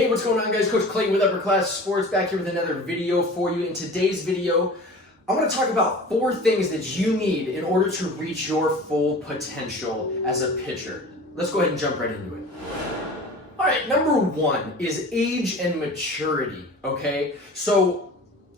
Hey, what's going on, guys? Coach Clayton with Upper Class Sports back here with another video for you. In today's video, I'm going to talk about 4 things that you need in order to reach your full potential as a pitcher. Let's go ahead and jump right into it. All right, number 1 is age and maturity, okay? So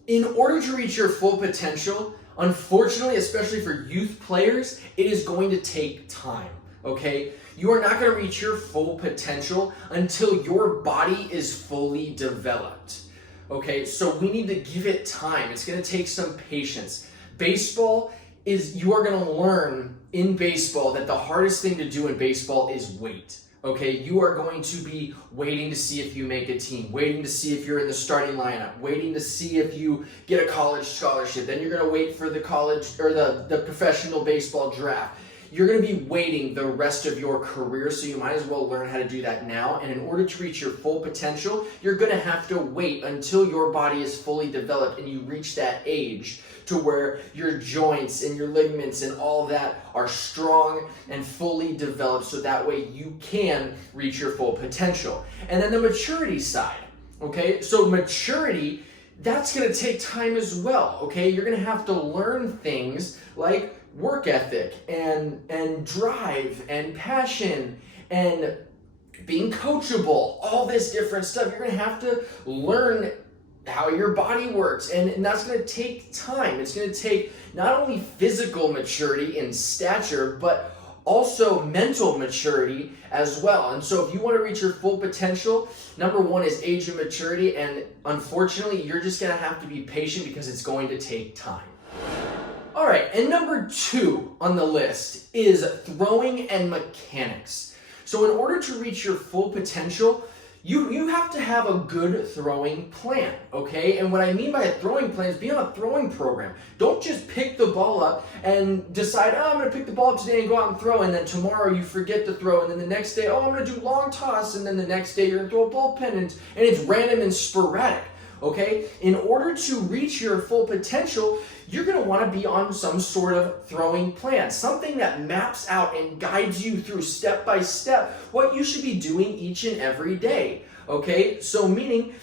in order to reach your full potential, unfortunately, especially for youth players, it is going to take time, okay? You are not going to reach your full potential until your body is fully developed. Okay, so we need to give it time. It's going to take some patience. Baseball you are going to learn in baseball that the hardest thing to do in baseball is wait. Okay, you are going to be waiting to see if you make a team, waiting to see if you're in the starting lineup, waiting to see if you get a college scholarship. Then you're going to wait for the college or the professional baseball draft. You're going to be waiting the rest of your career, so you might as well learn how to do that now. And in order to reach your full potential, you're going to have to wait until your body is fully developed and you reach that age to where your joints and your ligaments and all that are strong and fully developed, so that way you can reach your full potential. And then the maturity side, okay? So maturity, that's going to take time as well, okay? You're going to have to learn things like work ethic and drive and passion and being coachable, all this different stuff. You're going to have to learn how your body works, and that's going to take time. It's going to take not only physical maturity in stature, but also mental maturity as well. And so if you want to reach your full potential, number 1 is age and maturity, and unfortunately, you're just going to have to be patient because it's going to take time. All right, and number 2 on the list is throwing and mechanics. So in order to reach your full potential, you have to have a good throwing plan, okay? And what I mean by a throwing plan is be on a throwing program. Don't just pick the ball up and decide, I'm going to pick the ball up today and go out and throw, and then tomorrow you forget to throw, and then the next day, I'm going to do long toss, and then the next day you're going to throw a bullpen, and it's random and sporadic. Okay, in order to reach your full potential, you're going to want to be on some sort of throwing plan, something that maps out and guides you through step by step what you should be doing each and every day. Okay, so meaning,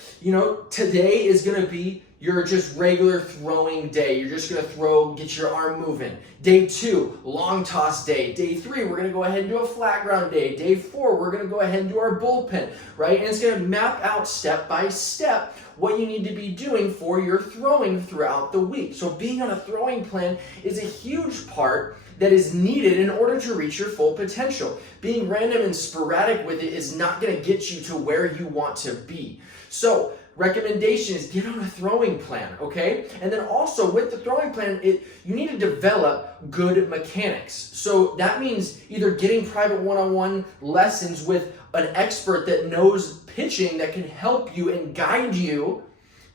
today is going to be your just regular throwing day. You're just going to throw, get your arm moving. Day 2, long toss day. Day 3, we're going to go ahead and do a flat ground day. Day 4, we're going to go ahead and do our bullpen, right? And it's going to map out step by step what you need to be doing for your throwing throughout the week. So being on a throwing plan is a huge part that is needed in order to reach your full potential. Being random and sporadic with it is not going to get you to where you want to be. So recommendation is get on a throwing plan, okay? And then also with the throwing plan, you need to develop good mechanics. So that means either getting private one-on-one lessons with an expert that knows pitching that can help you and guide you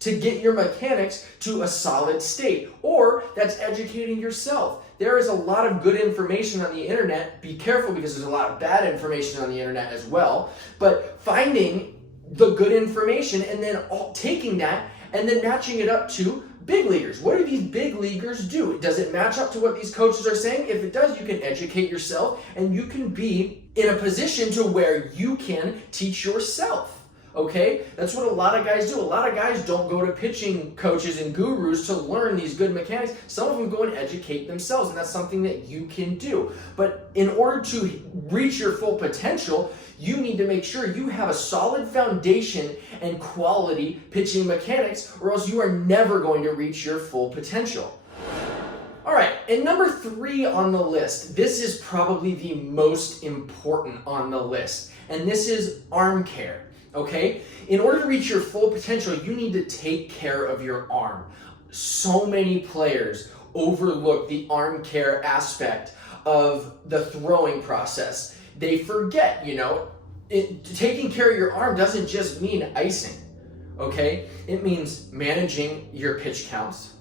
to get your mechanics to a solid state, or that's educating yourself. There is a lot of good information on the internet. Be careful because there's a lot of bad information on the internet as well, but finding the good information and then taking that and then matching it up to big leaguers. What do these big leaguers do? Does it match up to what these coaches are saying? If it does, you can educate yourself and you can be in a position to where you can teach yourself. Okay? That's what a lot of guys do. A lot of guys don't go to pitching coaches and gurus to learn these good mechanics. Some of them go and educate themselves, and that's something that you can do. But in order to reach your full potential, you need to make sure you have a solid foundation and quality pitching mechanics, or else you are never going to reach your full potential. All right, and number 3 on the list, this is probably the most important on the list, and this is arm care. Okay? In order to reach your full potential, you need to take care of your arm. So many players overlook the arm care aspect of the throwing process. They forget, taking care of your arm doesn't just mean icing. Okay? It means managing your pitch counts.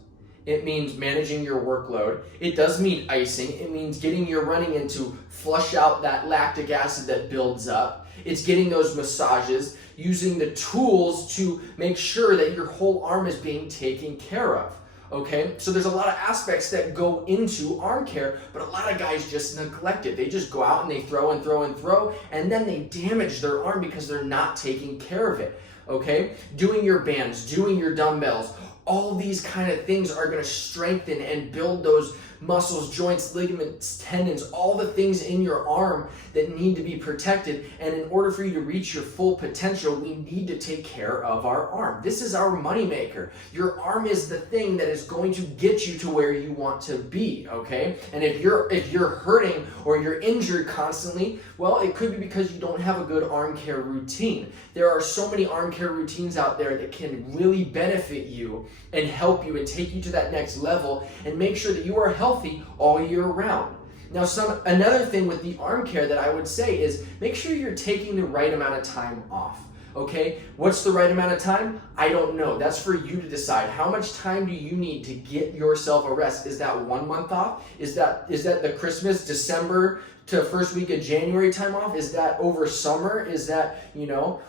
It means managing your workload. It does mean icing. It means getting your running in to flush out that lactic acid that builds up. It's getting those massages, using the tools to make sure that your whole arm is being taken care of. Okay, so there's a lot of aspects that go into arm care, but a lot of guys just neglect it. They just go out and they throw and throw and throw, and then they damage their arm because they're not taking care of it. Okay, doing your bands, doing your dumbbells, all these kind of things are going to strengthen and build those muscles, joints, ligaments, tendons, all the things in your arm that need to be protected. And in order for you to reach your full potential, we need to take care of our arm. This is our moneymaker. Your arm is the thing that is going to get you to where you want to be, okay? And if you're hurting or you're injured constantly, well, it could be because you don't have a good arm care routine. There are so many arm care routines out there that can really benefit you and help you and take you to that next level and make sure that you are healthy all year round. Now, another thing with the arm care that I would say is make sure you're taking the right amount of time off. Okay, what's the right amount of time? I don't know. That's for you to decide. How much time do you need to get yourself a rest? Is that 1 month off? Is that the Christmas, December to first week of January time off? Is that over summer? Is that,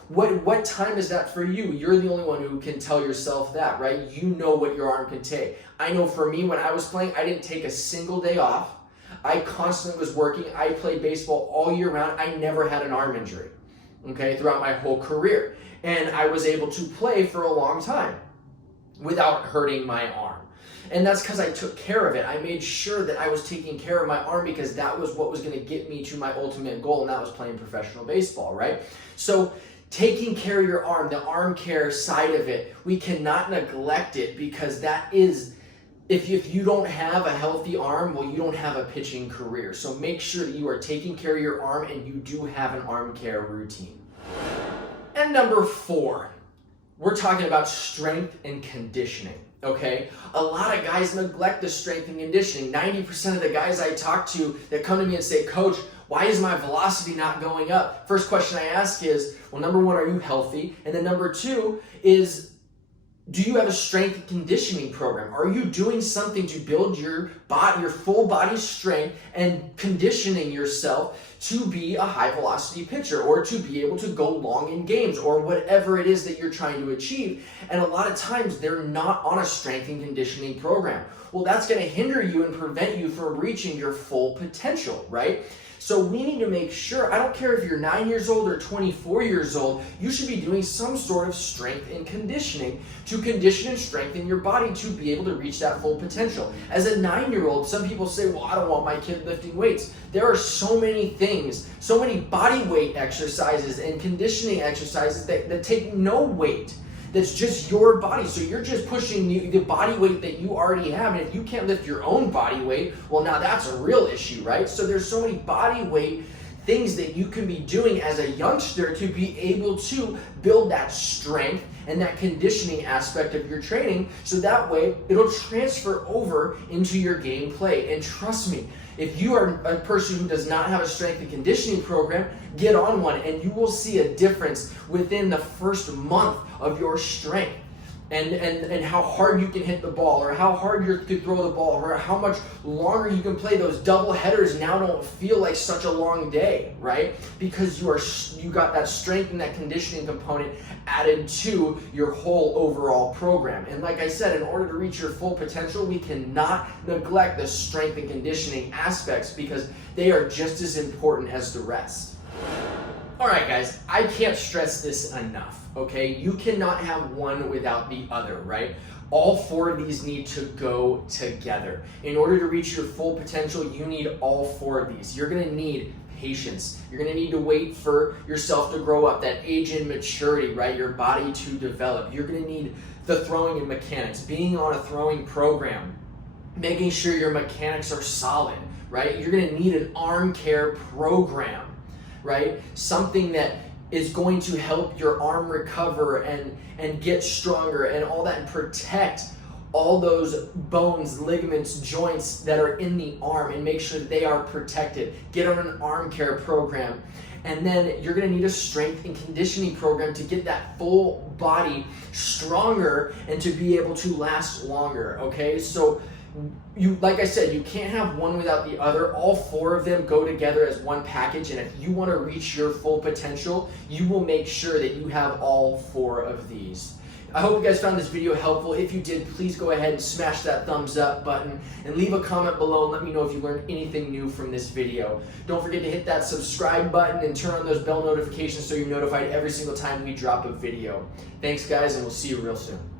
what time is that for you? You're the only one who can tell yourself that, right? You know what your arm can take. I know for me, when I was playing, I didn't take a single day off. I constantly was working. I played baseball all year round. I never had an arm injury, okay, throughout my whole career. And I was able to play for a long time without hurting my arm. And that's because I took care of it. I made sure that I was taking care of my arm because that was what was going to get me to my ultimate goal, and that was playing professional baseball, right? So taking care of your arm, the arm care side of it, we cannot neglect it because that is, if you don't have a healthy arm, well, you don't have a pitching career. So make sure that you are taking care of your arm and you do have an arm care routine. And number 4, we're talking about strength and conditioning. Okay, a lot of guys neglect the strength and conditioning. 90% of the guys I talk to that come to me and say, Coach, why is my velocity not going up? First question I ask is, well, number 1, are you healthy? And then number 2 is, do you have a strength and conditioning program? Are you doing something to build your body, your full body strength, and conditioning yourself to be a high velocity pitcher or to be able to go long in games or whatever it is that you're trying to achieve? And a lot of times they're not on a strength and conditioning program. Well, that's going to hinder you and prevent you from reaching your full potential, right? So we need to make sure, I don't care if you're 9 years old or 24 years old, you should be doing some sort of strength and conditioning to condition and strengthen your body to be able to reach that full potential. As a 9-year-old, some people say, well, I don't want my kid lifting weights. There are so many things, so many body weight exercises and conditioning exercises that take no weight. That's just your body. So you're just pushing the body weight that you already have. And if you can't lift your own body weight, well, now that's a real issue, right? So there's so many body weight things that you can be doing as a youngster to be able to build that strength and that conditioning aspect of your training, so that way it'll transfer over into your gameplay. And trust me, if you are a person who does not have a strength and conditioning program, get on one and you will see a difference within the first month of your strength. And how hard you can hit the ball, or how hard you can throw the ball, or how much longer you can play. Those double headers now don't feel like such a long day, right? Because you got that strength and that conditioning component added to your whole overall program. And like I said, in order to reach your full potential, we cannot neglect the strength and conditioning aspects because they are just as important as the rest. All right, guys, I can't stress this enough, okay? You cannot have one without the other, right? All 4 of these need to go together. In order to reach your full potential, you need all 4 of these. You're gonna need patience. You're gonna need to wait for yourself to grow up, that age and maturity, right? Your body to develop. You're gonna need the throwing and mechanics, being on a throwing program, making sure your mechanics are solid, right? You're gonna need an arm care program, right? Something that is going to help your arm recover and get stronger and all that, and protect all those bones, ligaments, joints that are in the arm, and make sure that they are protected. Get on an arm care program. And then you're gonna need a strength and conditioning program to get that full body stronger and to be able to last longer, okay? So Like I said, you can't have one without the other. All four of them go together as one package, and if you want to reach your full potential, you will make sure that you have all four of these. I hope you guys found this video helpful. If you did, please go ahead and smash that thumbs up button and leave a comment below and let me know if you learned anything new from this video. Don't forget to hit that subscribe button and turn on those bell notifications so you're notified every single time we drop a video. Thanks guys, and we'll see you real soon.